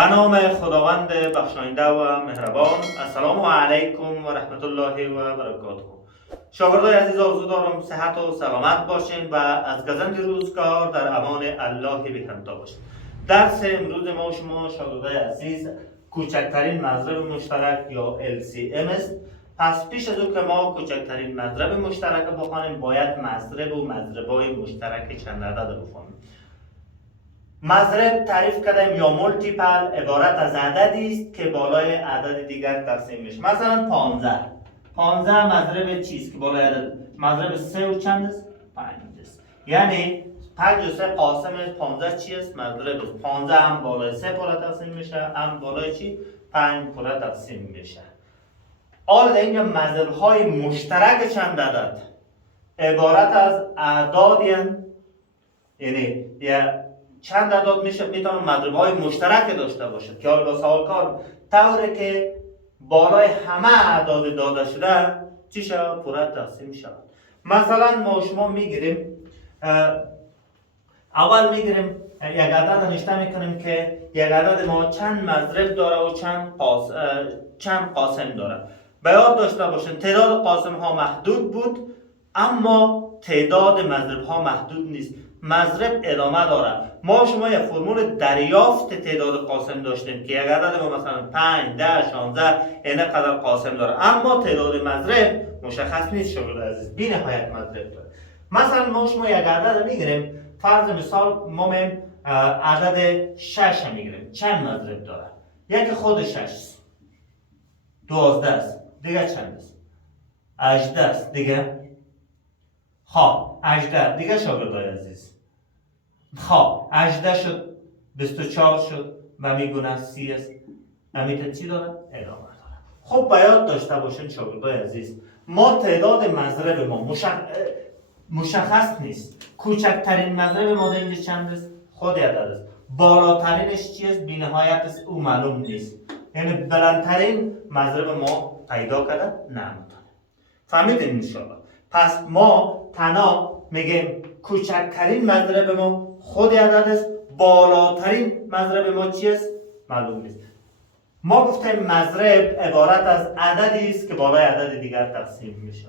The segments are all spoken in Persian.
به نام خداوند بخشاینده و مهربان. السلام علیکم و رحمت الله و برکاته. شاگردای عزیز، آرزو دارم صحت و سلامت باشین و از گزند روزگار در امان الله بی همتا باشین. درس امروز ما شما شاگردای عزیز کوچکترین مضرب مشترک یا LCM است. پس پیش از او که ما کوچکترین مضرب مشترک بخوانیم باید مضرب و مضربای مشترک چند عدد بخوانیم. مضرب تعریف کردیم یا مولتیپل عبارت از عددی است که بالای عدد دیگر تقسیم میشه. مثلا 15 مضرب چیست که بالای عدد؟ مضرب 3 و چند است؟ 5 است. یعنی 5 و 3 قاسم 15 چی است؟ مضرب 15 هم بالای 3 پوره تقسیم میشه، هم بالای چی؟ 5 پوره تقسیم میشه. حالا اینجا مضرب های مشترک چند عدد عبارت از اعدادی، یعنی چند عدد میتونن مضرب های مشترک داشته باشد که حالا سوال کار طوری که بالای همه اعداد داده شده چی شود؟ پوره تقسیم شود. مثلا ما شما میگیریم اول میگیریم یک عدد نشته میکنیم که یک عدد ما چند مضرب داره و چند قاسم داره. به یاد داشته باشین تعداد قاسم ها محدود بود اما تعداد مضرب ها محدود نیست. مضرب ادامه داره. ما شما یک فرمول دریافت تعداد قاسم داشتیم که یک عدد ما مثلا 5 10 16 اینقدر قاسم داره، اما تعداد مضرب مشخص نیست. شاگرد عزیز بی نهایت مضرب داره. مثلا ما شما یک عدد میگیریم، فرض مثال ما عدد 6 میگیریم، چند مضرب داره؟ یکی خود 6 است، 12 است، دیگه چند است؟ 18 است، دیگه 18 دیگه شاگردای عزیز 18 شد، 24 شد و میگونه 30 است. امیت چی داره؟ ادامه داره. خب باید داشته باشین شاگردای عزیز ما تعداد مضرب ما مشخص نیست. کوچکترین مضرب ما در اینجا چند است؟ خود عدد است. بالاترینش چی است؟ بی نهایت است، او معلوم نیست. یعنی بلندترین مضرب ما پیدا کرده نمیتونه. فهمیدین انشاءالله؟ پس ما تنها میگیم کوچکترین مضرب ما خود عدد است، بالاترین مضرب ما چی است؟ معلوم نیست. ما گفتیم مضرب عبارت از عددی است که بالای عدد دیگر تقسیم میشه.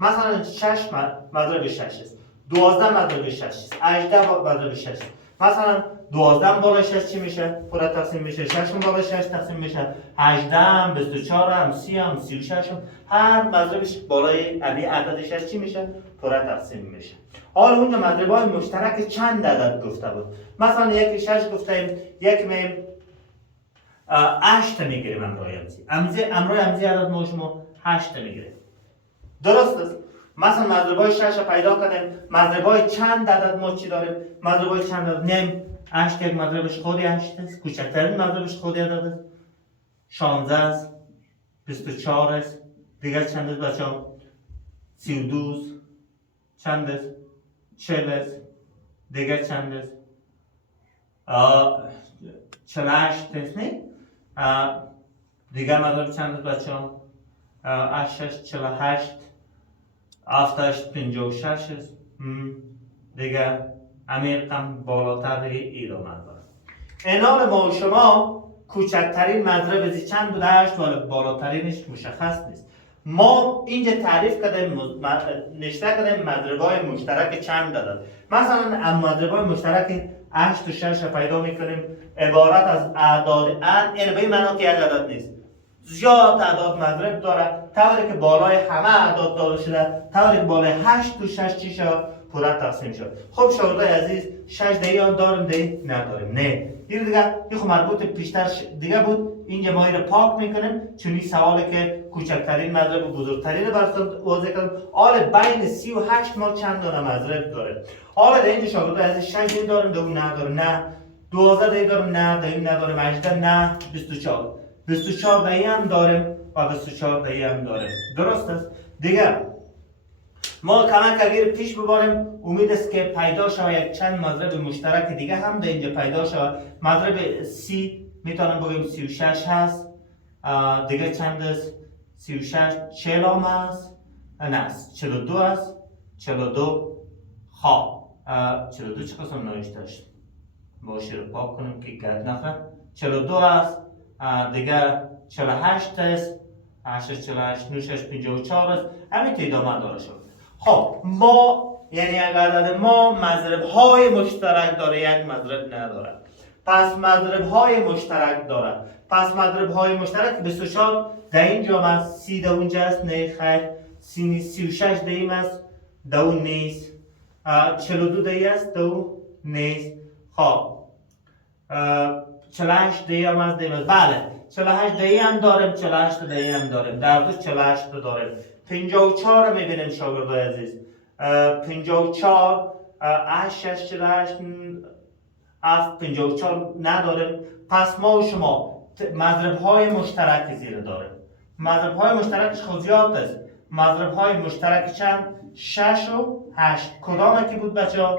مثلا 6 مضرب 6 است، 12 مضرب 6 است، 18 مضرب 6 است. مثلا 12 بالای 6 چی میشه؟ پوره تقسیم میشه. 6 بالای 6 تقسیم میشه. 18 هم، 24 هم، 30 هم، 36 هم، هر مضربش بالای عدد 6 چی میشه؟ پوره تقسیم میشه. حالا اونجا مضرب های مشترک چند عدد گفته بود؟ مثلا یکی 6 گفتیم، یک میم 8 میگیریم امروی امزی عدد ما شما 8 میگیریم. درست است؟ مثلا مضربای 6 پیدا کردیم. مضربای چند عدد ما چی داریم؟ مضربای چند عدد نیم 8 یک مضربش خودی 8 است، کوچکترین مضربش خودی عدد است، 16 است، 24 است، دیگر چند است بچه‌ها؟ 32 است، چند است؟ 40 است، دیگر چند است؟ 48 است، نه؟ دیگر مضرب چند است بچه‌ها؟ 8 48 7 56 است. دیگه امیر رقم بالاتر ادامه داره. این حال ما و شما کوچکترین مضرب از چند بوده؟ 8 ولی بالاترینش مشخص نیست. ما اینجا تعریف کردیم نشته کردیم مضربای مشترک چند عدد. مثلا مضربای مشترک 8 و 6 پیدا میکنیم عبارت از اعداد این به این معنی که یک عدد نیست، زیاد تعداد مضرب داره طوری که بالای همه اعداد داده شده، طوری که بالای 8 و 6 چی شد؟ پوره تقسیم شد. خب شاگردای عزیز 6 دیگه هم داریم دیگه نداریم؟ نه. این دیگه این خب مربوط پیشتر دیگه بود. اینجا ما اینو پاک میکنیم چون این سوالی که کوچکترین مضرب و بزرگترین براتون واضح کردم. حالا بین 38 ما چند دانه مضرب داره؟ حالا در اینجا شاگردای عزیز 6 دیگه داریم دیگه نداریم؟ نه. 12 دیگه داریم؟ نه دیگه نداریم. 18 نه. 24 دیگه هم داریم و 24 دیگه هم داریم. درست است؟ دیگه ما کمک اگر پیش ببریم امید است که پیدا شود یک چند مضرب مشترک دیگه هم در اینجا پیدا شود. مضرب 30 میتونم بگیم 36 هست، دیگه چند است؟ 36 40 هم هست، نه 42 است، 42 42 چه قسم نوشته است؟ باشه رو پاک کنیم که گرد نخوره. 42 است، دیگه 48 است، 8 48 9 6 54 است. همین تعداد ما داره شد. خب ما یعنی اگر ما مضرب های مشترک داره یک مضرب نداره، پس مضرب های مشترک داره. پس مضرب های مشترک 24 در اینجا است، 30 در اونجا است، نه خیر، 36 در این است، در اون نیست، 42 در این است، در اون نیست. خب 48 در این است، بله 48 در این هم داریم، 48 در این هم داریم، در دو 48 داریم. 54 میبینیم شاگردای عزیز، 54 8 6 48 54 نداریم. پس ما و شما مضرب های مشترک زیر داریم. مضرب های مشترکش خود زیاد است. مضرب های مشترک چند؟ 6 و 8. کدام که بود بچه ها؟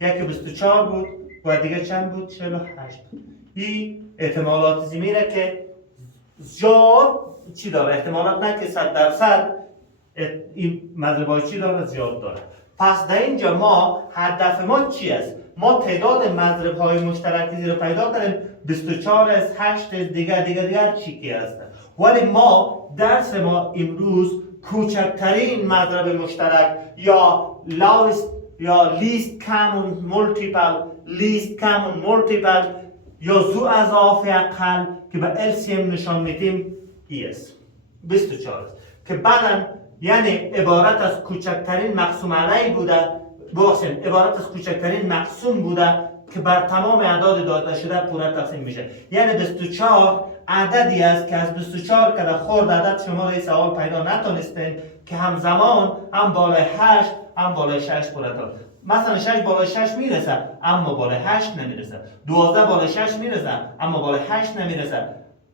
یکی 24 بود و دیگه چند بود؟ 48 بود. این احتمالات زمینه که زیاد چی داره؟ احتمالات نه که 100% این مضرب های چی داره؟ زیاد داره. پس در اینجا ما هدف ما چی است؟ ما تعداد مضرب های مشترک زیر پیدا کنیم. 24 است، 8 است، دیگر چی که است. ولی ما درس ما امروز کوچکترین مضرب مشترک یا least common multiple یا ذو اضافه اقل که به LCM نشان میدیم ای است. 24 است که بعدا یعنی عبارت از کوچکترین مقسوم علیه بوده، عبارت از کوچکترین مقسوم بوده که بر تمام اعداد داده شده پوره تقسیم میشه. یعنی 24 عددی است که از 24 که در خورد عدد شما این سوال پیدا نتونستین که همزمان هم بالای 8 هم بالای 6 پوره تا. مثلا 6 بالای 6 میرسه اما بالای 8 نمیرسه. 12 بالای 6 میرسه اما بالای 8 نمیرسه.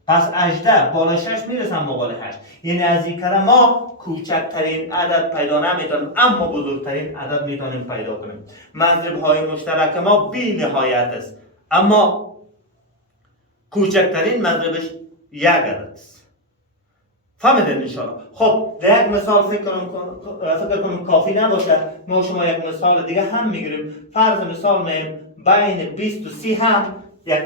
پس 18 بالای 6 میرسه اما بالای 8. یعنی از این کلمه ما کوچکترین عدد پیدا نمیتونیم اما بزرگترین عدد میتونیم پیدا کنیم. مضرب های مشترک ما بی نهایت است اما کوچکترین مضربش یک عدد است. فهمیدین انشاءالله؟ خب در یک مثال فکر کنم کافی نباشه، ما شما یک مثال دیگه هم میگیریم. فرض مثال میم بین 20 و 30 هم یک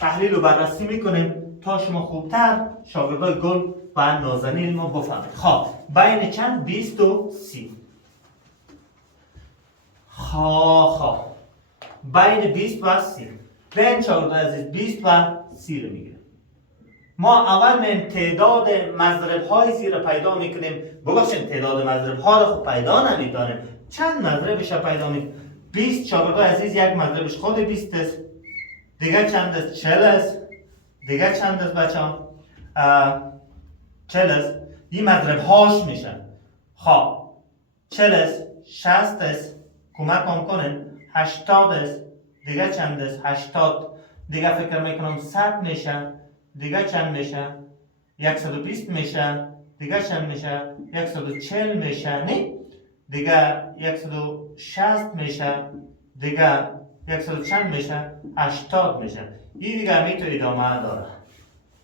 تحلیل و بررسی میکنیم تا شما خوبتر شاگردای گل و نازنین ما بفهمید. خب بین چند؟ 20 و 30. خب بین 20 و 30 بین شاگردای عزیز 20 و 30 رو میگیریم. ما اول من تعداد مضرب های زیر پیدا میکنیم. ببخشید تعداد مضرب ها رو خب پیدا نمیتونیم، چند مضربش رو پیدا میکنیم. 20 شاگردای عزیز یک مضربش خود 20 است، دیگه چند است؟ 40 است، دیگه چند است بچه ها؟ 40 است. این مضرب هاش میشن. خب 40 است، 60 است، کمک هم کنین، 80 است، دیگه چند است؟ 80. دیگه فکر میکنم 100 میشه، دیگه چند میشه؟ 120 میشه، دیگه چند میشه؟ 140 میشه، نه؟ دیگه 160 میشه، دیگه 100 چند میشه؟ 80 میشه. این دیگه می تو ادامه داره.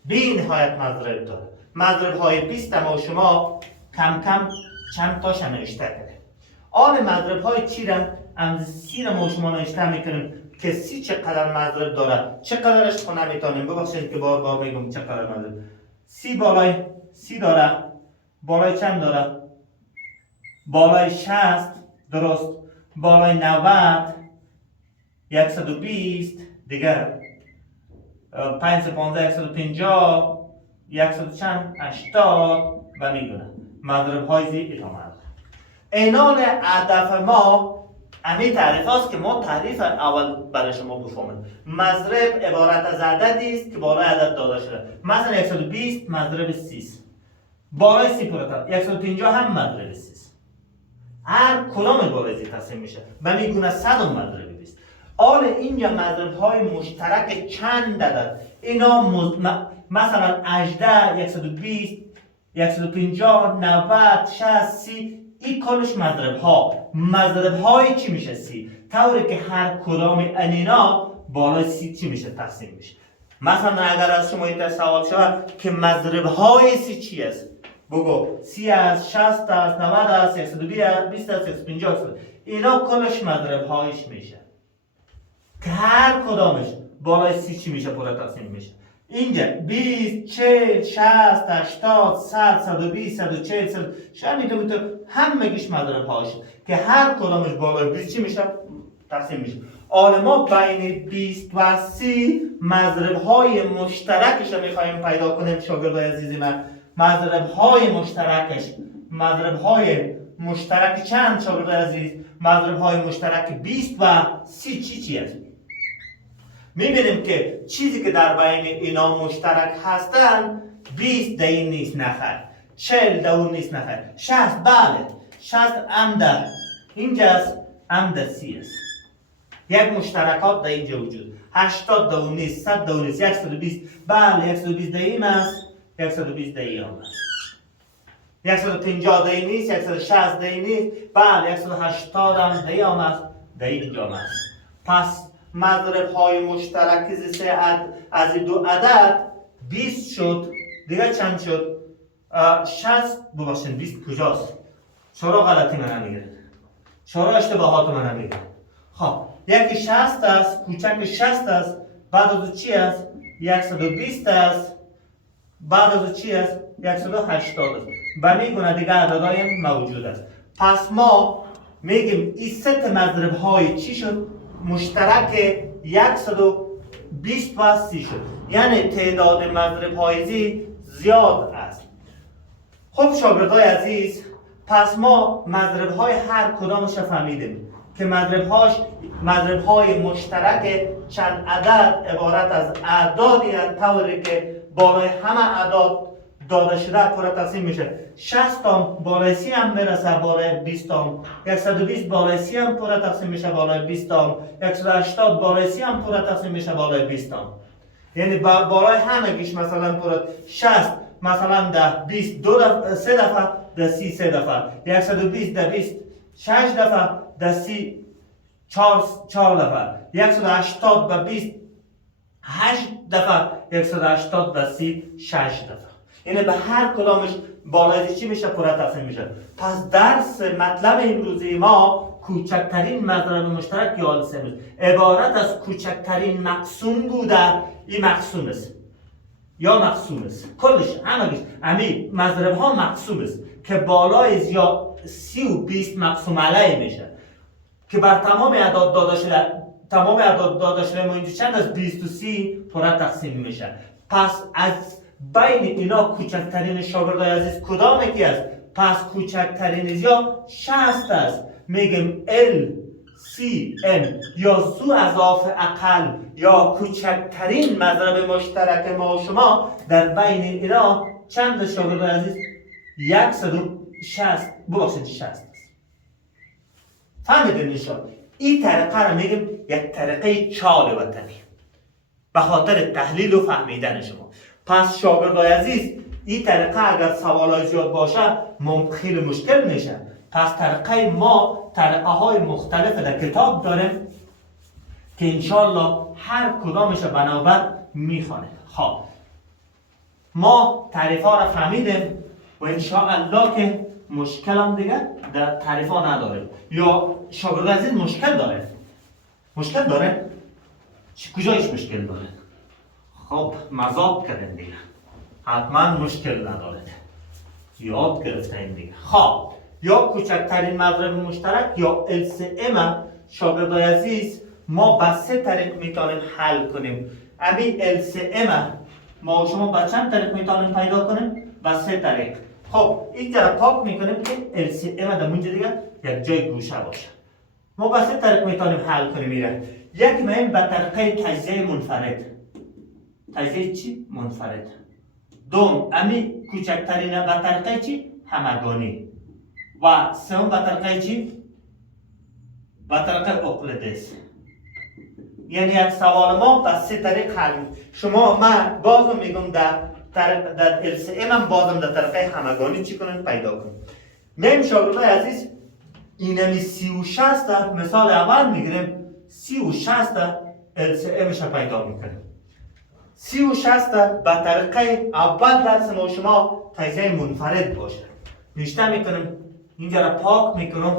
بی نهایت مضرب داره. مضرب های 20 ما شما کم کم چند تاش نوشته کنیم. آن مضرب های چی را؟ امز 30 را ما شما نوشته میکنیم که 30 چقدر مضرب داره. چقدرش خونه میتونیم؟ ببخشید که بار میگم چقدر مضرب. 30 بالای 30 داره. بالای چند داره؟ بالای 60 درست. بالای 90 120 دیگه 515 150 100 چند 80 و میدونه مضرب های زیر ادامه داره. اینان هدف ما همین تعریف هاست که ما تعریف اول برای شما بفهمیم. مضرب عبارت از عددی است که بالای عدد داده شده. مثلا 120 مضرب 30 بالای 30 پورتا، 150 هم مضرب 30. هر کدام بالای 30 تقسیم میشه و میگونه 100 مضرب 20. آن اینجا مضرب های مشترک چند عدد اینا مثلا 18 120 150 90 60 30 این کلش مضرب های چی میشه؟ 30. طوری که هر کدام اینا بالای 30 چی میشه؟ تقسیم میشه. مثلا اگر از شما این سوال شود که مضرب های 30 چی است؟ بگو 30 است، 60 است، 90 است، 120 است، 150 است. اینا کلش مضرب هایش میشه که هر کدامش بالای 30 چی میشه؟ پورا تقسیم میشه. اینجا 20 40 60 80 100 120 140 100 همگیش مضرب هاش که هر کدامش بالای 20 چی میشه؟ تقسیم میشه. حالا ما بین 20 و 30 مضرب های مشترکش رو میخوایم پیدا کنیم. شاگردای عزیزی من، مضرب های مشترک چند شاگردای عزیز؟ مضرب های مشترک 20 و 30 چی است؟ میبینیم که چیزی که در بین اینا مشترک هستن 20 در این نیست نخر، 40 در اون نیست نخر، 60 بله 60 عمده اینجاست، عمده 30 است. یک مشترکات در اینجا وجود، 80 در اون نیست، 100 در اون نیست، 120 بله 120 در این است، 120 در این است، 150 در این نیست، 160 در این نیست بله 180 هم در این است، در اینجا است. پس مضرب های مشترک از این دو عدد 20 شد. دیگه چند شد؟ 60 ببخشید 20 کجاست؟ چرا غلطی من میگیره؟ چرا اشتباهات من میگیره؟ خب یکی 60 است، کوچک 60 است، بعد از چی است؟ 120 است، بعد از چی است؟ 180 است. و میگونه دیگه عددهای موجود است. پس ما میگیم این ست مضرب های چی شد؟ مشترک 120 و 30 شد. یعنی تعداد مضرب های زی زیاد است. خب شاگردای عزیز، پس ما مضرب های هر کدامش فهمیدیم که مضرب های مشترک چند عدد عبارت از اعدادی هستند، طوری که بالای همه اعداد داده شده پورا تقسیم میشه. 60 تا بالای 30 هم میرسه بالای 20 تا، 120 بالای 30 هم پورا تقسیم میشه بالای 20 تا، 180 بالای 30 هم پورا تقسیم میشه بالای 20 تا. یعنی بالای همگیش مثلا پورا 60 مثلا ده 20 3 دفعه، ده 30 3 دفعه، 120 ده 20 6 دفعه، ده 30 4 دفعه، 180 به 20 8 دفعه، 180 به 30 6 دفعه. یعنی به هر کدامش بالای چی میشه؟ پورا تقسیم میشه. پس درس مطلب امروزی ما کوچکترین مضرب مشترک یا LCM است. عبارت از کوچکترین مقسوم بوده، این مقسوم است یا مقسوم است. کلش همگیش همین مضرب ها مقسوم است که بالای یا 30 و 20 مقسوم علیه میشه که بر تمام اعداد داده شده ما اینجا چند از 20 و 30 پورا تقسیم میشه. پس از بین اینا کوچکترین شاگردای عزیز کدام یکی است؟ پس کوچکترین یا 60 است. میگیم LCM یا ذو اضافه اقل یا کوچکترین مضرب مشترک ما و شما در بین اینا چند شاگردای عزیز؟ 160 ببخشید 60 است. فهمیدین انشاءالله؟ این طریقه را میگیم یک طریقه چال وطنی به خاطر تحلیل و فهمیدن شما. پس شاگردای عزیز این طریقه اگر سوالای زیاد باشه خیلی مشکل میشه. پس طریقه ما طریقه های مختلف در کتاب داریم که انشالله هر کدامش بنابر میخوانیم. خب ما تعریف ها را فهمیدیم و انشاءالله که مشکل هم دیگه در تعریف ها نداریم. یا شاگردای عزیز مشکل داره؟ کجایش مشکل داره؟ خب مذاق کردن دیگه، حتما مشکل ندارد، یاد گرفتن دیگه. خب یا کوچکترین مضرب مشترک یا LCM شاگردای عزیز ما با 3 طریق میتونیم حل کنیم. همین LCM ما شما با چند طریق میتونیم پیدا کنیم؟ با 3 طریق. خب این طرف پاک میکنیم که LCM در اونجا دیگه یک جای گوشه باشه. ما با 3 طریق میتونیم حل کنیم میره. یک مهم به طریقه تجزیه منفرد. تجزیه چی؟ منفرد. دوم امی کوچکترین به طریقه چی؟ همگانی. و سوم به طریقه چی؟ به طریقه اقلیدس. یعنی یک سوال ما به 3 طریق حل. شما من بازم میگم در LCM هم بازم در طریقه همگانی چی کنیم؟ پیدا کنیم. میم شاگردای عزیز اینمی 36 مثال اول میگیریم، 36 LCM ش پیدا میکنیم. 36 به طریقه اول درس ما شما تجزیه منفرد باشه. نشته میکنیم اینجا را پاک میکنم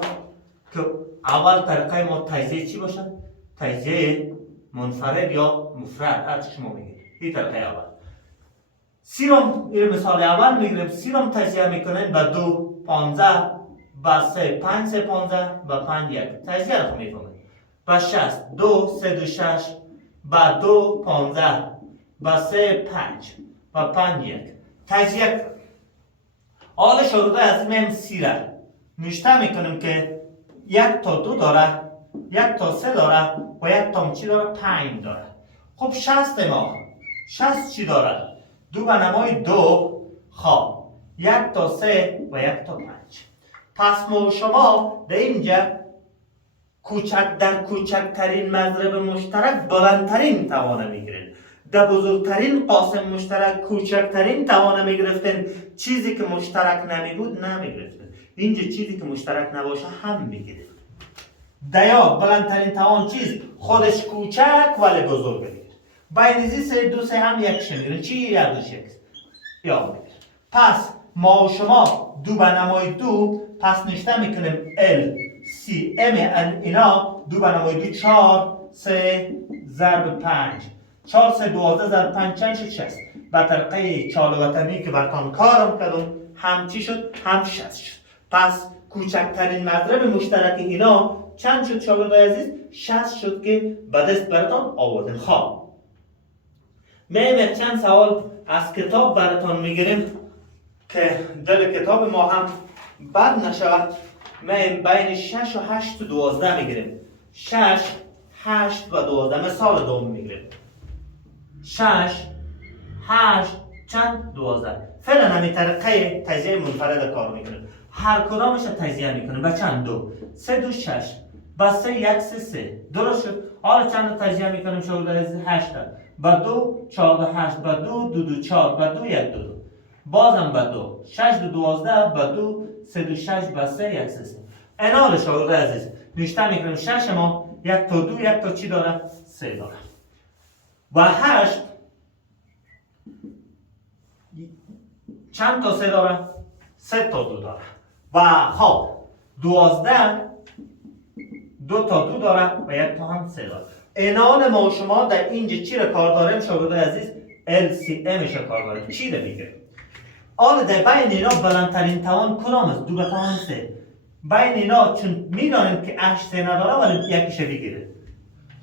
که اول طریقه ما تجزیه چی باشه؟ تجزیه منفرد یا مفرد هر چی شما میگید. این طریقه اول. سیروم این مثال اول میگیریم. سیروم تجزیه میکنیم به 2 15 به 3 5 3 15 به 5 1 تجزیه رو میکنیم. به 60 2 3 2 6 به 2 15 به 3 5 به 5 1 تجزیه. حال شروع از میم سی را نوشته میکنیم که 1 تا 2 داره، 1 تا 3 داره و 1 تا چی داره؟ 5 داره. خب 60 ما 60 چی داره؟ 2 به نمای 2 خب 1 تا 3 و 1 تا 5. پس ما شما در اینجا در کوچکترین مضرب مشترک بلندترین توانه میگیرین، در بزرگترین قاسم مشترک کوچکترین توانه میگرفتین. چیزی که مشترک نمی بود نمیگرفتین. اینجا چیزی که مشترک نباشه هم میگیرید. دیا بلندترین توان چیز خودش کوچک ولی بزرگ بگیر. بین سه دو سه هم یکش میگیرن. چی یک دوش یک یا میگیر. پس ما و شما 2 به نمای 2 پس نشته میکنیم L C M اینا 2 به نمای 2 4 3 ضرب 5 4 3 12 ضرب 5 چند شد 60. به طریقه چال وطنی که برتان کارم کردم هم چی شد؟ هم 60 شد. پس کوچکترین مضرب مشترک اینا چند شد شاگردای عزیز؟ 60 شد که به دست براتان آوردیم. خواب میم چند سوال از کتاب براتان میگیریم که دل کتاب ما هم بد نشود. میم بین 6 و 8 و 12 میگیریم. 6 8 و 12 مثال دوم میگیریم. 6 8 چند 12. فعلا همین طریقه تجزیه منفرد کار میکنیم. هر کدامش تجزیه میکنیم به چند؟ 2 3 2 6 با 3 1 3 3 درست شد. حالا چند تجزیه میکنیم شاگردای 8 با 2 4 8 با 2 2 2 4 با 2 1 2 2 بازم با 2 6 2 12 با 2 3 2 6 با 3 1 3 3. انال شاگردای عزیز نوشته میکنیم 6 ما 1 تا 2 1 تا چی داره؟ 3 داره. و 8 چند تا 3 داره؟ 3 تا 2 داره. و خب 12 2 تا 2 داره و 1 تا هم 3 داره. انال ما و شما در اینجا چی را کار داریم شاگردای عزیز؟ LCM را کار داریم. چی را میگیریم؟ حالا در بین اینا بلندترین توان کدام است؟ 2 به توان 3. بین اینا چون میدانیم که 8 3 نداره ولی یکیش بگیره.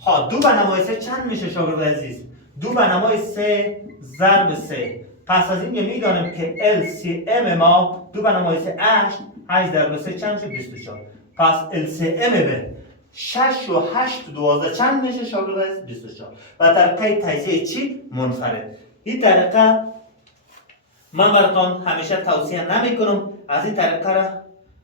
ها 2 به نمای 3 چند میشه شاگردای عزیز؟ 2 به نمای 3 ضرب 3. پس از اینجا میدانیم که LCM ما 2 به نمای 3 8 8 ضرب 3 چند شد؟ 24. پس LCM به 6 و 8 و 12 چند میشه شاگردای عزیز؟ 24. و طریقه تجزیه چی؟ منفرد. این طریقه من براتون همیشه توصیه نمی کنم از این طریقه را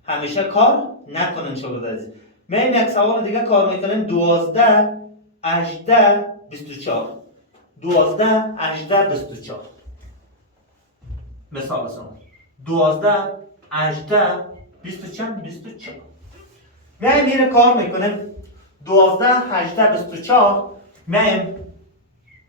همیشه کار نکنن شاگردای عزیز. من یک سوال دیگه کار میکنیم 12 18 24 12 18 24 مثال سوال 12 18 24 میایم اینو کار میکنیم 12 18 24 میایم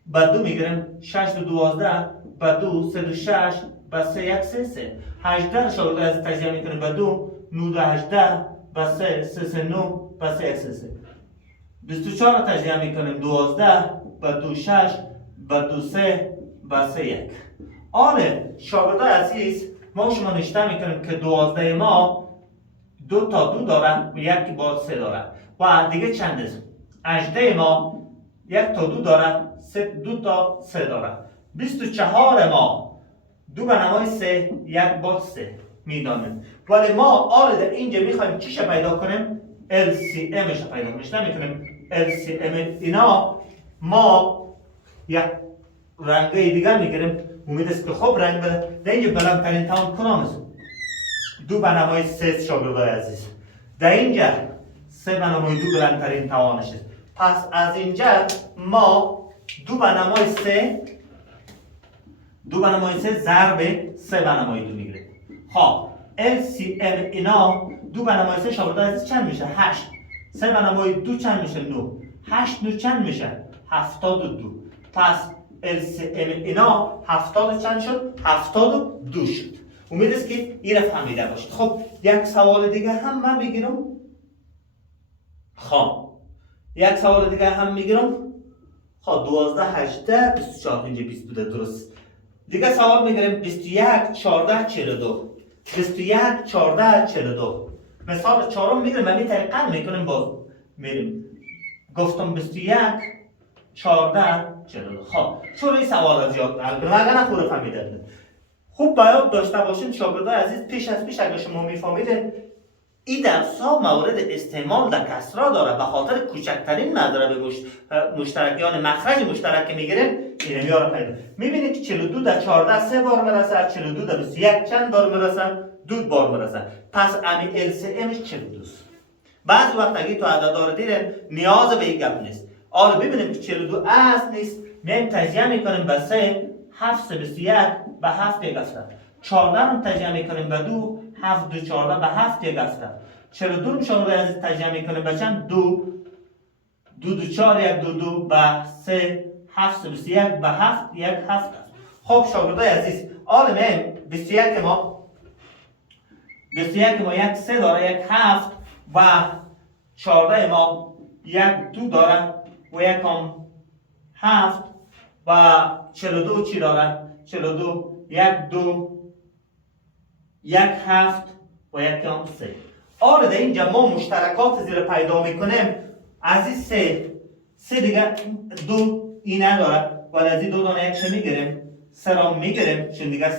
با 2 میگیریم 6 و 12 با 2 3 و 6 با 3 1 3 3 18 شاگردای عزیز تجزیه میکنیم با 2 9 18 با 3 3 3 9 با 3 1 3 3 24 رو تجزیه میکنیم 12 با 2 6 با 2 3 با 3 1. آره شاگردای عزیز ما شما نشته میکنیم که 12 ما 2 تا 2 داره و 1 با 3 داره و دیگه چند است؟ 18 ما 1 تا 2 داره 2 تا 3 داره. 24 ما 2 به نمای 3 1 با 3 میدانیم. ولی ما آره اینجا میخوایم چیش پیدا کنیم؟ LCM ش پیدا کنیم. نشته میکنیم LCM اینا ما یک رنگه دیگر میگیریم. امید است که خوب رنگ بده. در اینجا بلندترین توان کدام است؟ 2 به نمای 3 شاگردای عزیز. در اینجا 3 به نمای 2 بلندترین توانش است. پس از اینجا ما 2 به نمای 3 ضرب 3 به نمای 2 میگیریم. خب LCM اینا 2 به نمای 3 شاگردای عزیز چند میشه؟ 8. 3 به نمای 2 چند میشه؟ 9. 8 9 چند میشه؟ 72. پس LCM اینا 70 چند شد؟ 72 شد. امید است که این را فهمیده باشید. خب یک سوال دیگه هم من میگیرم. خب یک سوال دیگه هم میگیرم خب 12 18 24 اینجا 20 بوده درست. دیگه سوال میگیریم 21 14 42 21 14 42 مثال چهارم میگیریم و این طریقه میکنیم باز میریم گفتم 21 14 42 خب چرا این سوال از یاد کنیم اگر نخوره فهمیدن خوب باید داشته باشین شاگردای عزیز پیش از پیش اگر شما میفهمیدین این درس ها مورد استعمال در کسرا داره به خاطر کوچکترین مضرب مشترک یعنی مخرج مشترک که میگیریم این میاره پیدا میبینید که 42 در 14 3 بار میرسه 42 در 21 چند بار میرسه 2 بار میرسه پس امی LCM 42 بعضی وقت اگه تو عددا رو دیدن نیاز به این گپ نیست حالا ببینیم که 42 اصل نیست میایم تجزیه میکنیم به 3 7 21 به 7 یک هفته 14 رو تجزیه میکنیم به 2 7 2 14 به 7 یک هفته 42 رو شما از تجزیه میکنیم به چند 2 2 2 4 1 2 2 به 3 7 21 به 7 یک هفته خب شاگردای عزیز حالا میایم 21 ما یک 3 داره یک 7 و 14 ما یک 2 داره و یک هم 7 و 42 چی داره 42 یک 2 یک 7 و یک هم 3 حالا در اینجا ما مشترکات زیر پیدا میکنیم از این 3 دیگه 2 این نداره ولی از این 2 دانه یکش میگیریم 3 را میگیریم چون دیگه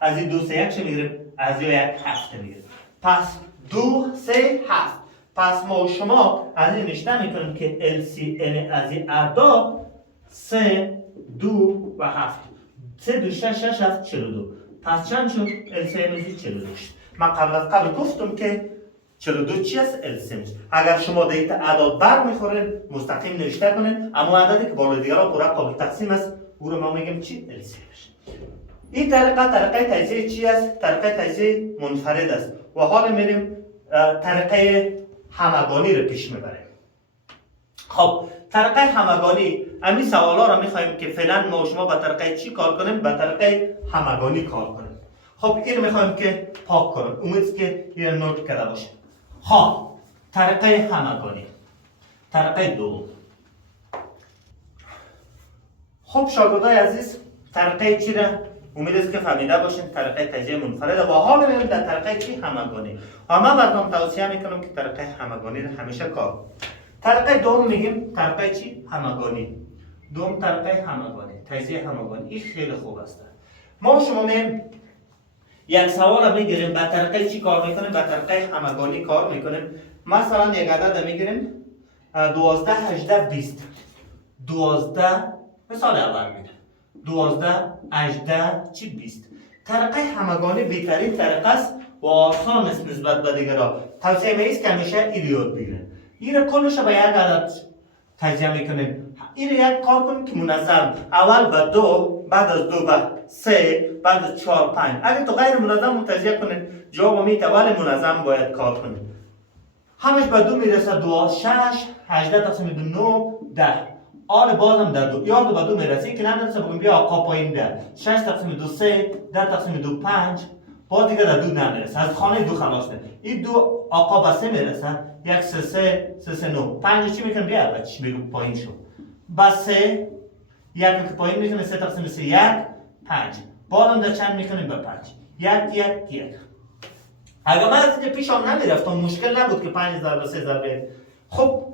از این 2 3 یکش میگیریم از این 1 7 میگیریم پس 2 3 7 پس ما و شما از این نشته میکنیم که LCM از این اعداد 3 2 و 7 3 2 6 6 7 42 پس چند شد LCM از این 42 شد من قبل گفتم که 42 چی است LCM اگر شما دیتا اعداد بر میخورین مستقیم نوشته کنین اما عددی که بالا دیگر را پورا قابل تقسیم است او رو ما میگیم چی LCM این طریقه تجزیه چی است طریقه تجزیه منفرد است و حالا میریم طریقه همگانی رو پیش میبریم خب طریقه همگانی همین سوالا رو میخوایم که فعلا ما و شما به طریقه چی کار کنیم به طریقه همگانی کار کنیم خب این رو میخوایم که پاک کنیم امید که این رو نوت کرده باشه خب طریقه همگانی طریقه دوم خب شاگردای عزیز طریقه چی را امید است که فهمیده باشین طریقه تجزیه منفرده و حالا میریم در طریقه چی همگانی اما مردم توصیه میکنم که طریقه همگانی رو همیشه کار طریقه دوم میگیم طریقه چی همگانی دوم طریقه همگانی تجزیه همگانی این خیلی خوب است ما شما میم یک سوال میگیریم به طریقه چی کار میکنیم به طریقه همگانی کار میکنیم مثلا یک عدد میگیریم 12 18 20 12 مثال اول میده 12 18 چی 20 طریقه همگانی بهترین طریقه است و آسان است نسبت به دیگرها توصیه میست که همیشه این یاد بگیرین این رو کلش به یک عدد تجزیه میکنیم این رو یک کار کنیم که منظم اول به 2 بعد از 2 به 3 بعد از 4 5 اگه تو غیر منظم تجزیه کنین جواب میته ولی منظم باید کار کنیم همش به 2 میرسه 2 6 18 تقسیم 2 9 10 آن بازم در 2 یا 2 به 2 میرسه که نمیرسه بگیم بیا آقا پایین بیا 6 تقسیم 2 3 10 تقسیم 2 5 باز دیگه در 2 نمیرسه از خانه 2 خلاص نه این 2 آقا به 3 میرسه 1 3 3 3 9 5 چی میکنه بیا بچه بگو پایین شو با 3 1 که پایین میکنه 3 تقسیم 3 1 5 بازم در چند میکنیم به 5 1 1 1 اگر من از اینجا پیشم نمیرفتم مشکل نبود که 5 ضرب 3 ضرب خب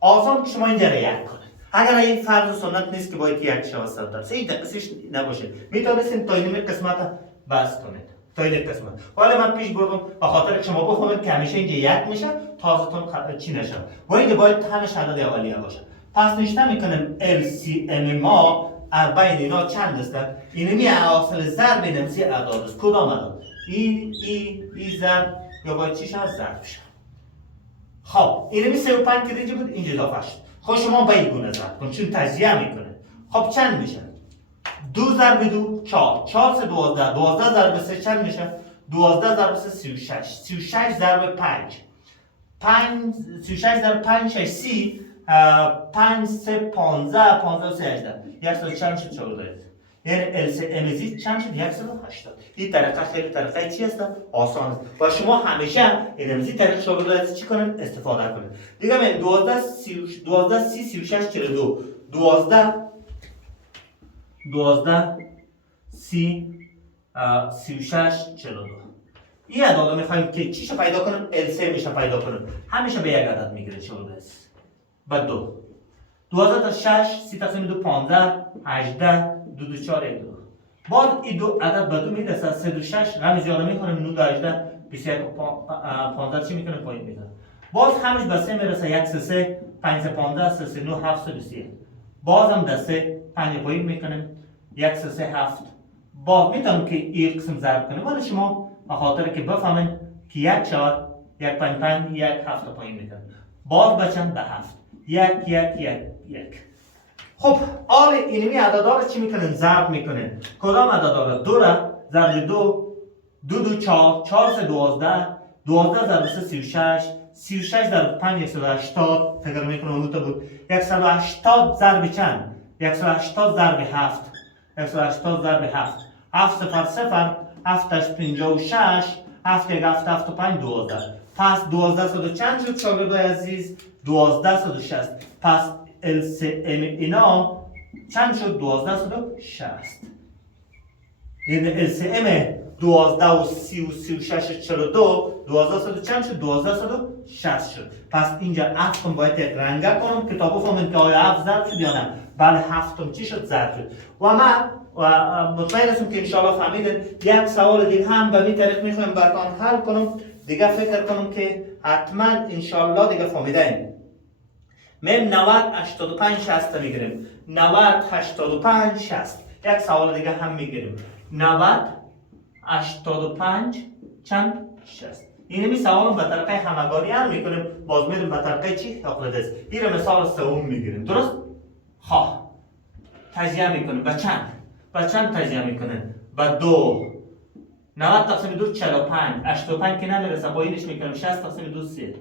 آسان که شما اینجا را یک کنید اگر این فرض و سنت نیست که باید یک شما صد این دقیقش نباشه میتونستین تا این قسمت بس کنید تا این قسمت ولی من پیش بردم به خاطر که شما بفهمید که همیشه اینجا یک میشه تازه‌تون چی نشه و اینجا باید همش عدد اولیه باشه پس نشته میکنیم LCM ما بین اینا چند است اینمی اصل ضرب نمسی اعداد است کدام اعداد ای ضرب یا باید چی شد ضرب شه خب اینمی 35 که دیگه بود اینجا اضافه شد خب شما به این گونه ضرب کن چون تجزیه میکنه خب چند میشه 2 ضرب 2 4 4 3 12 12 ضرب 3 چند میشه 12 ضرب 3 36 36 ضرب 5 36 ضرب 5 6 30 5 3 15 15 3 18 100 چند شد 14 یعنی LCM چند شد 180 این طریقه خیلی طریقه چی است آسان است و شما همیشه این طریقه شاگردات چی کنن استفاده کنید دیگه من 12 30 36 42 12 36 42. این عدد میخوایم که چیشو پیدا کنیم؟ LCM میشه پیدا کنیم. همیشه به یک عدد میگیره شده است. بعد 12 تا 6 3 تقسیم 2 15 18 2 2 4 1 2. بعد این دو عدد به 2 میرسه 3 2 6 غمی زیاده میکنیم 9 2 18 21 15 چی میکنیم پایین میذاریم. باز همش به 3 میرسه 1 3 3 5 3 15 3 3 9 7 3 31. باز هم در 3 5 پایین میکنیم 1 3 3 7. باز میتونم که این قسم ضرب کنیم ولی شما به خاطر که بفهمین که 1 4 1 5 5 1 7 پایین میکنیم. باز بچن به 7 1 1 1 1. خب حال اینمی عددا رو چی میکنن؟ ضرب میکنن. کدام عددا رو؟ 2 را ضرب 2 2 2 4 4 3 12 12 ضرب 3 36 36 ضرب 5 180. فکر میکنم اون تو بود 180 ضرب چند؟ 180 ضرب 7 180 ضرب 7 7 0 0 7 56 7 1 7 7 5 12. پس 12 صد چند شد شاگردای عزیز؟ 1260. پس LCM اینا چند شد؟ 1260. یعنی LCM 12 و 30 و 36 42 1200 چند شد؟ 1260 شد. پس اینجا هفتم باید یک رنگه کنم کتابو فهمید که آیا 7 ضرب شد یا نه. بله هفتم چی شد؟ ضرب شد. و من مطمئن هستم که انشاءالله فهمیدین. یک سوال دیگه هم به این طریق میخوایم براتون حل کنم. دیگه فکر کنم که حتما انشاءالله دیگه فهمیدین. میم 90 85 60 میگیریم. 90 85 60. یک سوال دیگه هم میگیریم. 90 85 چند 60. اینمی سوال به طریقه همگانی هم میکنیم. باز میریم به طریقه چی؟ اقلیدس. این رو مثال سوم میگیریم. درست؟ خواه تجزیه میکنیم. به چند؟ به چند تجزیه میکنیم؟ به 2. 90 تقسیم 2 45. 85 که نمیرسه پایینش میکنیم 60 تقسیم 2 3.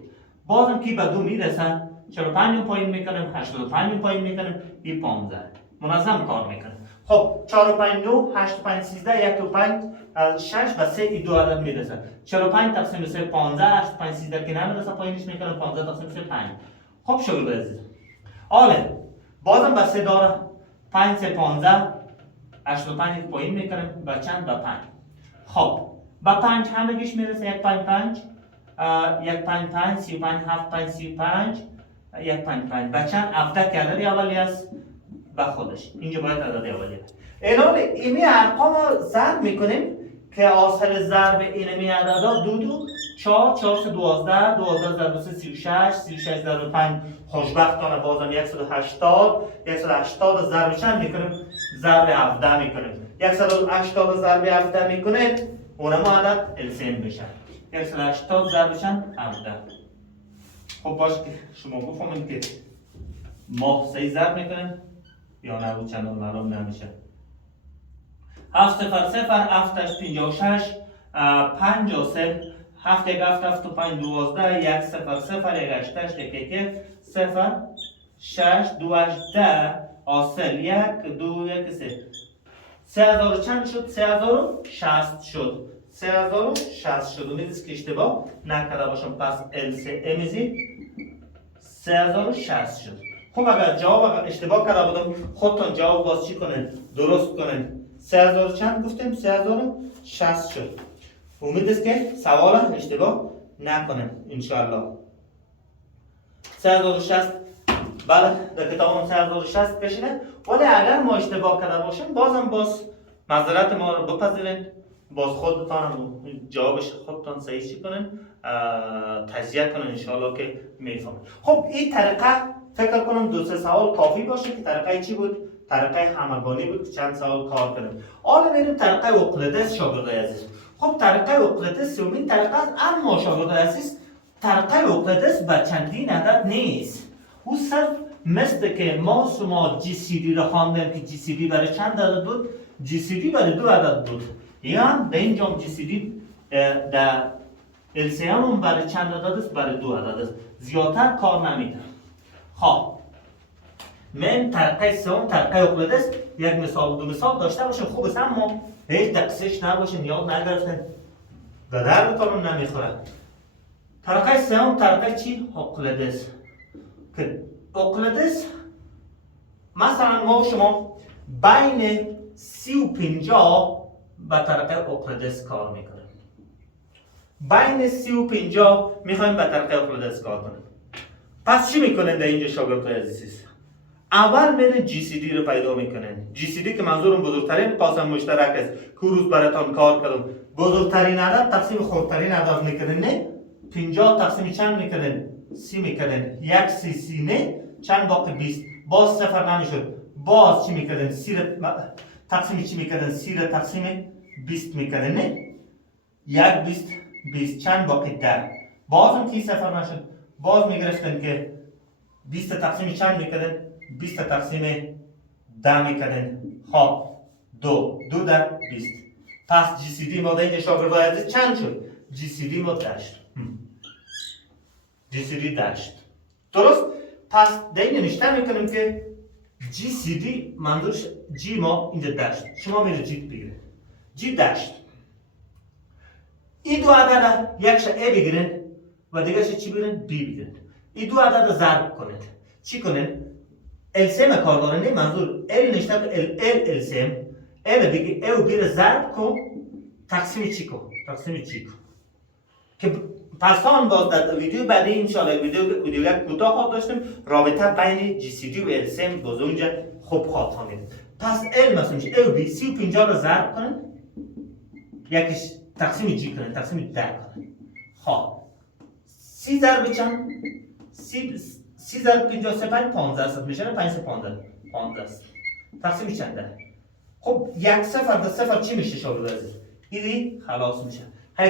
بازم که به 2 میرسه 45 پایین میکنیم 85 پایین میکنیم این 15. منظم کار میکنیم. خب 4 و 5 9 8 و 5 13 1 و 5 6 و 3 این دو عدد میرسه. 45 تقسیم 3 15 8 و 5 13 که نمیرسه پایینش میکنیم 15 تقسیم 3 5. خب شغل عزیز. حالا بازم به 3 داره 5 3 15 85 پایین میکنیم به چند؟ به 5. خب به 5 همگیش میرسه 1 5 5 1 5 5 35 7 5 35 1 5 5 به چند؟ 17 که عدد اولی است به خودش. اینجا باید عدد اولی است. الان ایمی ارقام رو ضرب میکنیم که حاصل ضرب اینمی عددا 2 2 4 4 3 12 12 ضرب 3 36 36 ضرب 5 خوشبختانه بازم 180 180 ضرب چند میکنیم؟ ضرب 17 میکنیم. 180 ضرب 17 میکنیم اونم عدد LCM میشه. 180 ضرب چند؟ 17. خب باشه که شما بفهمید که ما صحیح ضرب میکنیم یا نه و چندان معلوم نمیشه. 7 0 0 7 56 53 7 1 7 7 5 12 1 0 0 1 8 8 1 1 0 6 2 18 حاصل 1 2 1 3 3000 چند شد؟ 3060 شد. 3060 شد. امیدست که اشتباه نکرده باشم. پس LCM ایزی 3060 شد. خب اگر جواب اشتباه کرده بودم خودتون جواب باز چی کنین؟ درست کنین. 3000 چند گفتیم؟ 3060 شد. امید است که سوال اشتباه نکنیم انشاءالله. 3060 بله در کتابم 3060 کشیده. ولی اگر ما اشتباه کرده باشیم بازم باز معذرت ما رو بپذیرین. باز خودتان جوابش خودتان صحیح چی کنین؟ تجزیه کنین انشاءالله که میفهمین. خب این طریقه فکر کنم 2 3 سوال کافی باشه که طریقه چی بود؟ طریقه همگانی بود که چند سوال کار کنیم. حالا میریم طریقه اقلیدس شاگردای عزیز. خب طریقه اقلیدس سومین طریقه است اما شاگردای عزیز طریقه اقلیدس به چندین عدد نیست. او صرف مثل که ما شما GCD را خواندیم که GCD برای چند عدد بود؟ GCD برای 2 عدد بود. یا به اینجا GCD در LCM هم برای چند عدد است؟ برای 2 عدد است. زیادتر کار نمیده. خب من طریقه سوم طریقه اقلیدس یک مثال 2 مثال داشته باشیم خوب است اما هیچ دقیقش نباشین یاد نگرفتین به دردتون نمیخوره. طریقه سوم طریقه چی؟ اقلیدس که اقلیدس مثلا ما شما بین 30 و 50 به طریق اقلیدس کار میکنیم. بین 30 و 50 میخوایم به طریق اقلیدس کار کنیم. پس چی میکنین در اینجا شاگردای عزیز؟ اول میرین جی سی دی رو پیدا میکنین. جی سی دی که منظورم بزرگترین قاسم مشترک است که روز براتون کار کردم. بزرگترین عدد تقسیم خردترین عدد میکنین. نه 50 تقسیم چند میکنین؟ 30 میکنین. یک 30 نه چند باقی 20. باز صفر نمیشد. باز چی میکنین؟ 30 تقسیم چی میکنین؟ 30 تقسیم 20 میکنین. نه یک 20 20 چند باقی 10. بازم کی صفر نشد. باز میگرفتن که 20 تقسیم چند میکنن؟ 20 تقسیم 10 میکنن. خب 2 ده 20. پس جی سی دی ما در اینجا شاگردای عزیز چند شد؟ جی سی دی ما داشت. جی سی دی داشت. درست؟ پس در اینجا نشته میکنیم که جی سی دی منظورش جی ما اینجا داشت. شما میره جی بگیرید. جی داشت. این دو عدد یکش ا بگیرید و دیگرش چی بگیرید؟ بی بگیرید. این دو عدد ضرب کنید. چی کنید؟ LCM کار دارنده منظور L نشته L LCM L بگی او بیر ضرب کن تقسیم چی کن؟ تقسیم چی کن؟ که پسان باز در ویدیو بعدی انشاءالله ویدیو یک کوتاه خواب داشتیم رابطه بین GCD و LCM باز اونجا خوب خواب فهمید. پس L مثلا میشه او بی 30 و 50 رو ضرب کنید یکیش تقسیم جی کنید تقسیم 10 کنید. خب 30 ضرب چند؟ 30 ضرب 50 5 15 است میشه 5 15 است. تقسیم چنده؟ خب یک صفر در صفر چی میشه شاگرد عزیز؟ ایدی خلاص میشه.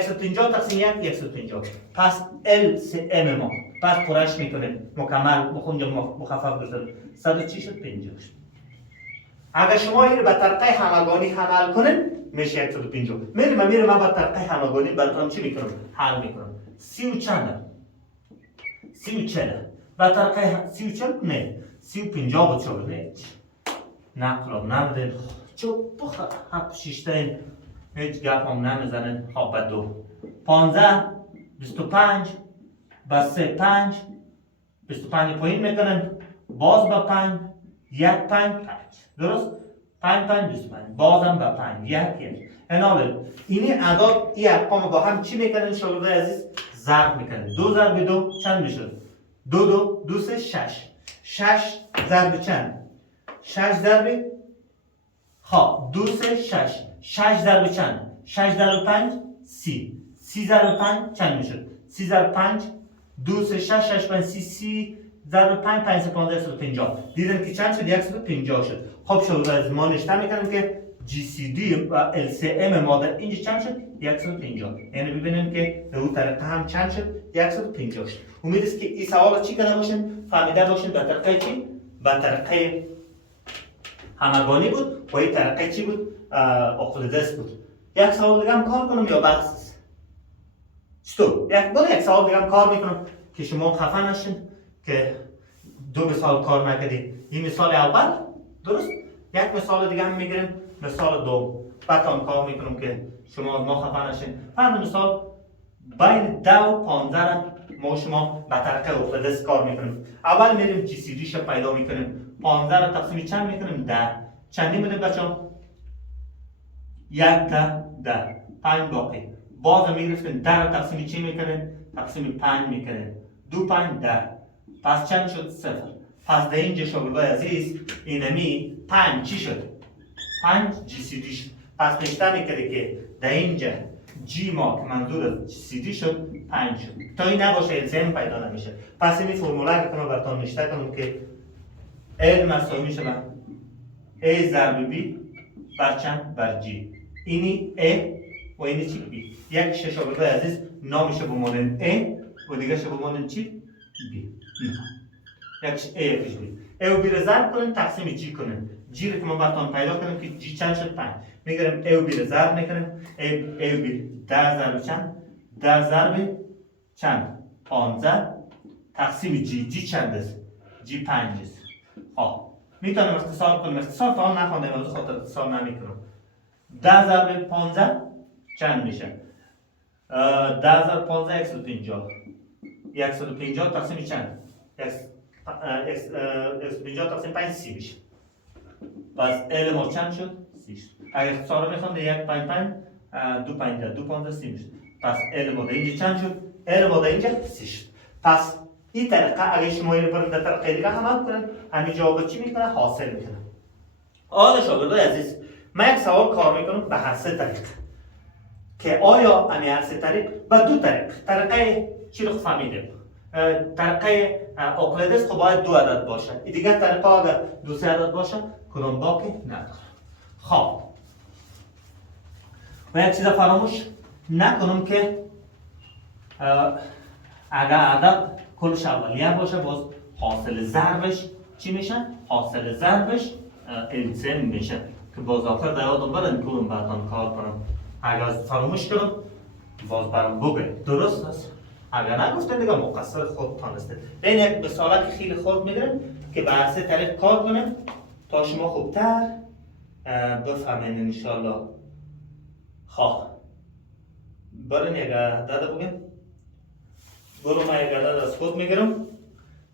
150 تقسیم 1 150. پس L C M ما پس پرش میکنیم مکمل بخونجا مخفف بزنیم 100 چی شد 50. اگر شما این رو به طریقه همگانی حل کنین میشه 150. میرم به طریقه همگانی براتون چی میکنم؟ حل میکنم. 30 و چنده؟ 30 و چنده؟ به طریقه 30 و چند؟ نه 30 و 50 بود شاگرد نه نقلاب نمیدین چو بخ شیشتین هیچ گپ هم نمیزنین. خب به 2 15 25 به 3 5 25 پایین میکنن باز به 5 1 5 5 درست 5 5 25 بازم به 5 1 انال اینی اعداد این ارقام با هم چی میکنن شاگرد عزیز؟ ضرب میکنن. 2 ضرب 2 چند میشه؟ 2 3 6 6 ضرب چند؟ 6 ضرب خب 2 3 6 6 ضرب چند؟ 6 ضرب 5 30 30 ضرب 5 چند میشه؟ 30 ضرب 5 2 3 6 6 5 30 ضرب 5 5 15 150. دیدن که چند شد؟ 150 شد. خب شاگرد از ما نشته میکنیم که GCD و LCM ما در اینجا چند شد؟ 150. یعنی ببینیم که در اون طریقه هم چند شد؟ 150 شد. امید است که این سوال چی کنه باشین؟ فهمیده باشین به طریقه چی؟ به طریقه همگانی بود و این طریقه چی بود؟ اقلیدس بود. یک سوال دیگه هم کار کنم یا بحث؟ چطور؟ یک سوال دیگه هم کار میکنم که شما خفه نشین که 2 مثال کار نکردید. این مثال اول درست؟ یک مثال دیگه هم میگیریم مثال دوم. بعد هم کار میکنم که شما ما خفه نشین. فرض مثال بین 10 و 15 ما شما به طریق اقلیدس کار میکنیم. اول میریم جی سی دی شو پیدا میکنیم. 15 رو تقسیم چند میکنیم؟ 10. چندی میده بچه‌ها؟ 1 10 5 باقی. باز میگرفتیم 10 رو تقسیم چی میکنیم؟ تقسیم 5 میکنیم. 2 5 10. پس چند شد؟ 0. پس در اینجا شاگردای عزیز اینمی 5 چی شد؟ 5 جی سی دی شد. پس نشته میکنه که در اینجا جی ما که منظور سی دی شد 5 شد. تا این نباشه LCM پیدا نمیشه. پس این فرموله که کنم براتون نشته کنم که L مساوی میشه به A ضرب B بر چند؟ بر G. اینی A و اینی چی؟ B. یک شاگردای عزیز نامشه بمانند A و دیگه شه بمانند چی؟ B. یکش A یکش B. A و B رو ضرب کنیم تقسیم G کنیم. G رو که ما براتون پیدا کنیم که G چند شد؟ 5. میگریم A و B رو ضرب میکنیم. A و B 10 ضرب چند؟ 10 ضرب چند؟ 15 تقسیم G چند است؟ G 5 است. خب میتونم اختصار کنم. اختصار تا نخوندم از خاطر اختصار نمیکنم. 10 ضرب 15 چند میشه؟ 10 ضرب 15 150. 150 تقسیم چند؟ 150 تقسیم 5 30 میشه. پس ال ما چند شد؟ 30 شد. اگر اختصار میخوند 1 5 5 2 5 2 15 30 میشد. پس ال ما در اینجا چند شد؟ ال ما در اینجا 30 شد. پس این طریقه اگر شما اینو برید در طریقه دیگه هم کنن همین جواب چی میکنه؟ حاصل میکنه. حالا شاگردای عزیز من یک سوال کار میکنم به هر سه طریق که آیا امی هر سه طریق به دو طریق طریقه چی رو فهمیدیم؟ طریقه اقلیدس خب باید 2 عدد باشه. دیگه طریقه اگر 2 3 عدد باشه کدام باقی نداره. خب و یک چیز فراموش نکنم که اگر عدد کلش اولیه باشه باز حاصل ضربش چی میشه؟ حاصل ضربش LCM میشه که باز آخر در یادم برن کنم براتون کار کنم. اگر فراموش کنم باز برام بگه درست است. اگر نگفتن دیگه مقصر خودتان هستید. این یک مثال که خیلی خود میگیرم که به هر سه طریق کار کنیم تا شما خوبتر بفهمین انشالله. خواه برین یک عدد بگیم. برو من یک عدد از خود میگیرم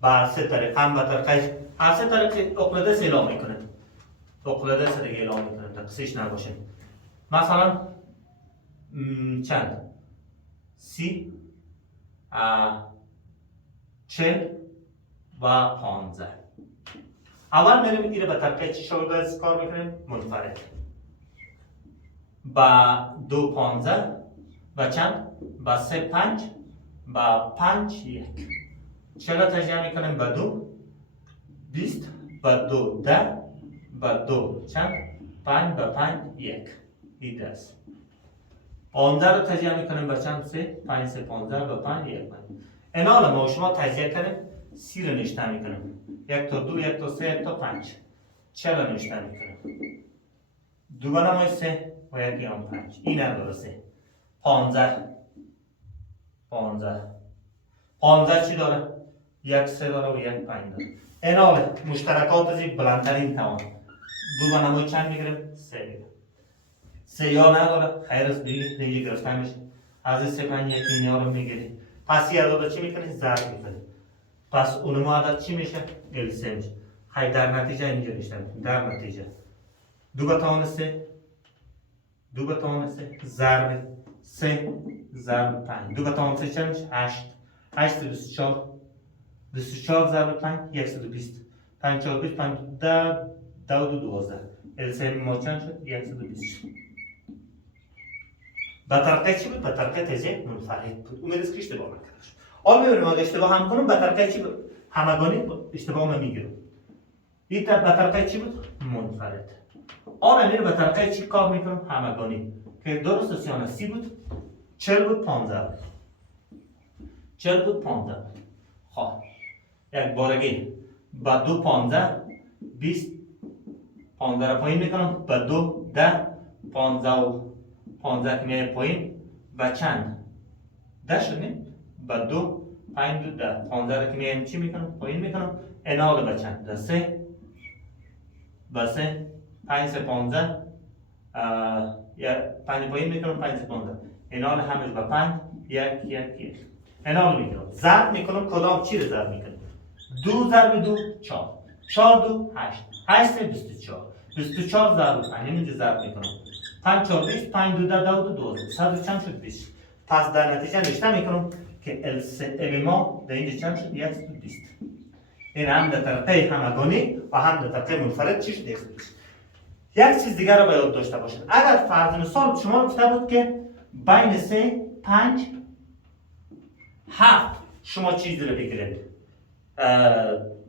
به هر سه طریق هم به طریقه هر سه طریق اقلیدس اعلام میکنه. اقلیدس دیگه اعلام میکنه تا قصیش نباشه. مثلا چند؟ 30 40 و 15. اول میریم این رو به طریقه چی شاگرد کار میکنیم؟ منفرد. با 2 15 با چند؟ با 3 5 با 5 1. 40 تجزیه میکنیم با 2 20 با 2 10 با 2 چند؟ 5 با 5 1. این 10. 15 رو تجزیه میکنیم با چند؟ 3 5 3 15 با 5 1. این حالا ما شما تجزیه کنیم 30 رو نشته میکنیم 1 تا 2 1 تا 3 1 تا 5 40 رو نشته میکنیم 2 بنامای 3 و 1 هم 5 این نداره 3 15 چی داره؟ 1 3 داره و 1 5 داره. این حالا مشترکات از این بلندترین توان 2 بنامای چند میگیریم؟ 3 میگیریم 3 یا نداره خیر از دیگه گرفته میشه از 3 5 1 این رو میگیریم. پس یه عدد چی میکنی؟ ضرب میکنی. پس اون عدد چی میشه؟ LCM میشه. خیلی در نتیجه اینجا نشته میکنی. در نتیجه 2 به توان 3 2 به توان 3 ضرب 3 ضرب 5 2 به توان 3 چند میشه؟ 8 8 24 24 ضرب 5 120 5 4 20 5 2 12 LCM ما چند شد؟ 120. به طریقه چی بود؟ به طریقه تجزیه منفرد بود. امید است که اشتباه نکردش. حالا میبینیم اگه اشتباه هم کنم به طریقه چی بود؟ همگانی اشتباه ما میگیرم. این به طریقه چی بود؟ منفرد. حالا میرم به طریقه چی کار میکنم؟ همگانی. که درست است یا نه؟ 30 بود 40 بود 15 40 بود 15. خب یک بارگی با 2 15 20 15 رو پایین میکنم با 2 10 15 و 15 که میره پایین با چند؟ 10 شد نیم؟ با 2 5 2 10 15 رو که میره چی میکنم؟ پایین میکنم این حال با چند؟ با 3 با 3 5 3 15 5 پایین میکنم 5 3 15 این حال همش با 5 1 1 1 این حال میکنم ضرب میکنم کدام چی رو ضرب میکنم؟ 2 ضرب 2 4 4 2 8 8 3 24 24 ضرب 5 اینجا ضرب میکنم 5 4 20 5 2 10 2 12 صد چند شد 20. پس در نتیجه نشته میکنم که LCM ما در اینجا چند شد 120. این هم در طریقه همگانی و هم در طریقه منفرد چی شد 120. یک چیز دیگر رو باید داشته باشید. اگر فرض مثال شما گفته بود که بین 3 5 7 شما چیزی رو بگیرید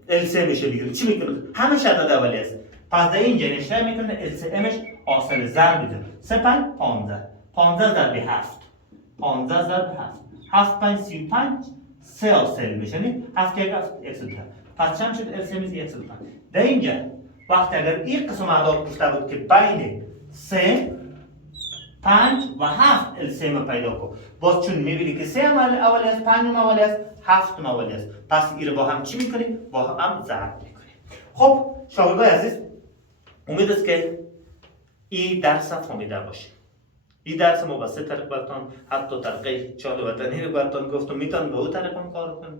LCM میشه بگیرید چی میکنید؟ همش عدد اولی است. پس در اینجا نشته میکنه LCMش حاصل ضرب میده 3 5 15 15 ضرب 7 15 ضرب 7 7 5 35 3 حاصل میشه نه 7 1 110. پس چند شد LCM 105. در اینجا وقتی اگر این قسم اعداد گفته بود که بین 3 5 و 7 LCM پیدا کن باز چون میبینی که 3 اولی است 5 اولی است 7 اولی است پس این رو با هم چی میکنی؟ با هم ضرب میکنی. خب شاگردای عزیز امید است که این درس فهمیده باشید. این درس ما با 3 طریق براتون حتی طریقه چهار وطنی رو براتون گفتم میتونن به اون طریق هم کار کنن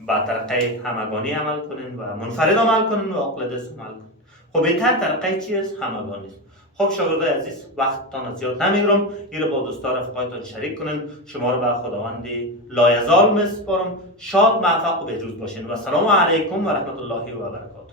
با طریقه همگانی عمل کنن و منفرد عمل کنن و اقلیدس عمل کنن. خب بهتر طریقه چیست؟ همگانی است. خب شاگردای عزیز، وقتتان زیاد نمیگیرم، این رو با دوستا رفقایتان شریک کنین. شما رو به خداوند لایزال میسپارم. شاد، موفق و بهروز باشین و السلام علیکم و رحمت الله و برکاته.